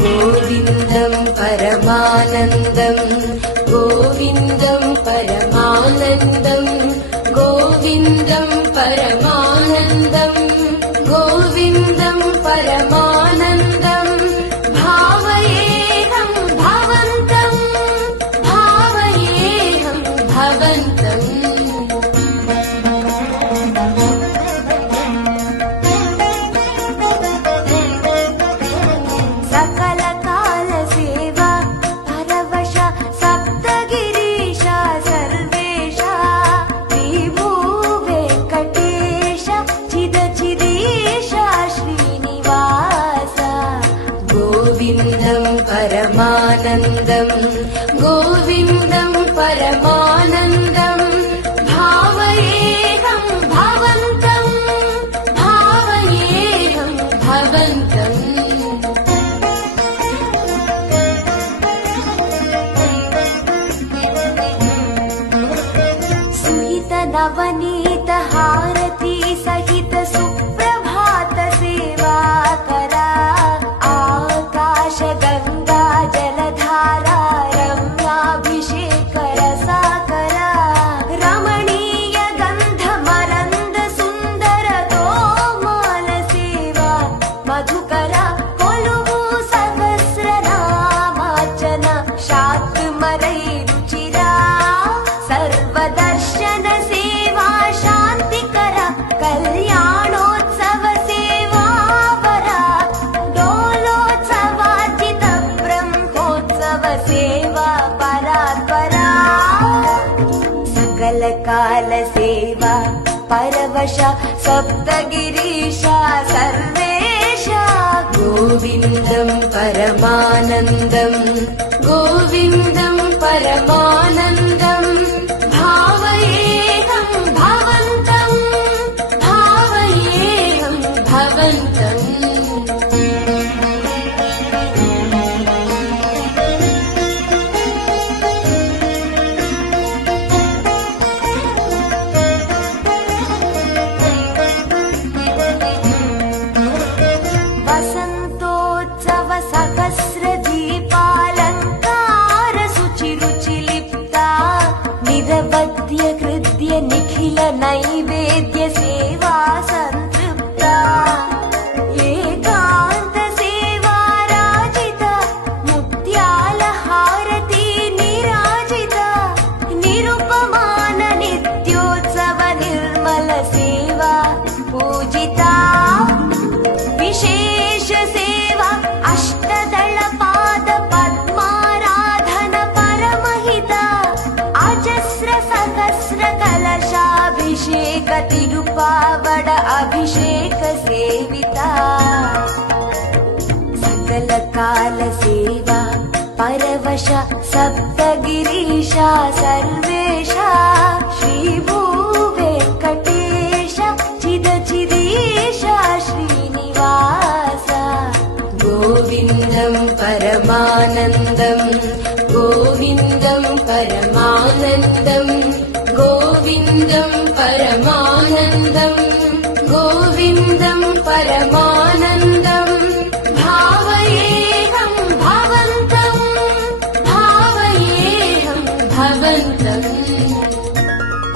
गोविन्दं परमानन्दं गोविन्दं परमानन्दं गोविन्दं परमानन्दं गोविन्दं परमानन्दं भावयेऽहं भवन्तं भावयेऽहं भवन्तम् सकल काल सेवा परवश सप्तगिरीश सर्वेश विभू वेङ्कटेश चिद चिदीश श्रीनिवास गोविन्दं परमानन्दं गोविन्दं परमानन्दं भावयेऽहं भवन्तं भावयेऽहं भवन्तम् नवनीत हारती सहित सुप्रभात सेवा करा आकाश गंगा जलधारा रम्याभिषेक रसा करा रमणीय गंध मरंद सुंदर तोमाल सेवा मधुकरा कोलुवु सहस्र नामार्चन शाक्मरै रुचिरा सर्वदर्शन कल्याणोत्सव सेवा वरा डोलोत्सवार्जित ब्रह्मोत्सव सेवा परात्परा सकल काल सेवा परवश सप्तगिरीशा सर्वेशा गोविन्दं परमानन्दं गोविन्दं परमानन्दं भावयेऽहं भवन्तं भावयेऽहं भवन्तम् वसन्तोत्सव सहस्र दीपालङ्कार शुचिरुचिलिप्ता निरवध्य कृत्य निखिल नैवेद्य सेवा संतृप्ता एकान्त सेवा राजिता मुत्याल हारती निराजिता निरुपमान नित्योत्सव निर्मल सेवा पूजिता विशेष सेवा अष्टदल पाद पद्माराधन परमहिता अजस्र सहस्र कलशाभिषेक तिरुपावड अभिषेक सेविता सकल काल सेवा परवश सप्तगिरीशा सर्वेशा श्रीभू वेङ्कटेश चिद चिदीशा श्रीनिवास गोविन्दं परमानन्दं गोविन्दं परमानन्दं गोविन्दं परमानन्दं गोविन्दं परमानन्दं